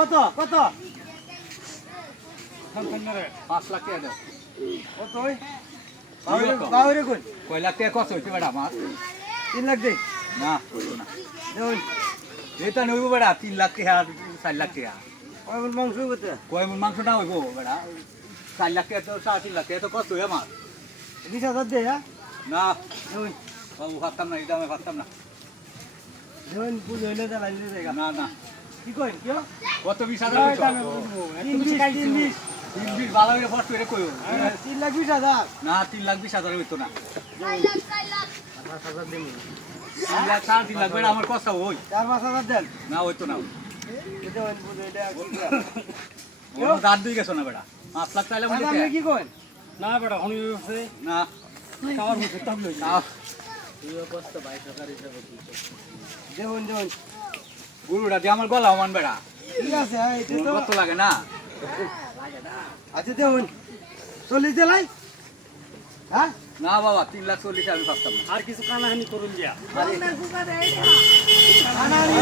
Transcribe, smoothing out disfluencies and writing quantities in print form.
কত কত 5 লাখ টাকা দাও কত ওই বাউরে কোন কয় লাখ টাকা কত হইছে বেটা আমার 3 লাখ দে না হইতো না দেখুন এটা নইব বেটা 3 লাখ টাকা 4 লাখ টাকা কয় মন মাংস কত কয় মন মাংস না হইব বেটা 4 লাখ টাকা তো 3 লাখ টাকা তো কত হই আমার 20,000 দে হ্যাঁ না দেখুন বাবু ভাবতাম না এটা আমি ভাবতাম না দেখুন পুজো হইলে জ্বালাই দিতে জায়গা না না কি কই কি কত 20,000 হইতো 3 ভালো করে ফটো করে কইও 3 লাখ 20,000 না 3 লাখ 20,000 হইতো না 5,000 দেবো 3 লাখ 3 লাখ বেটা আমার কথা হই 4-5,000 দেন না হইতো না দেখুন পুজো হইলে ওর দাঁত দুই গেছো না বেটা 5 লাখ চাইলে বলি আপনি কি কই না বেটা হনি হইছে না খাওয়ার মধ্যে তাবলো তাও দেখুন দেখুন গুরুটা দিয়ে আমার গলা মান বেড়া ঠিক আছে হ্যাঁ এটা তো কত লাগে না আচ্ছা দেখুন 40 জেলাই হ্যাঁ না বাবা 3 লাখ 40 আমি ভাবতাম না আর কিছু কানাহানি করুন যা আনানি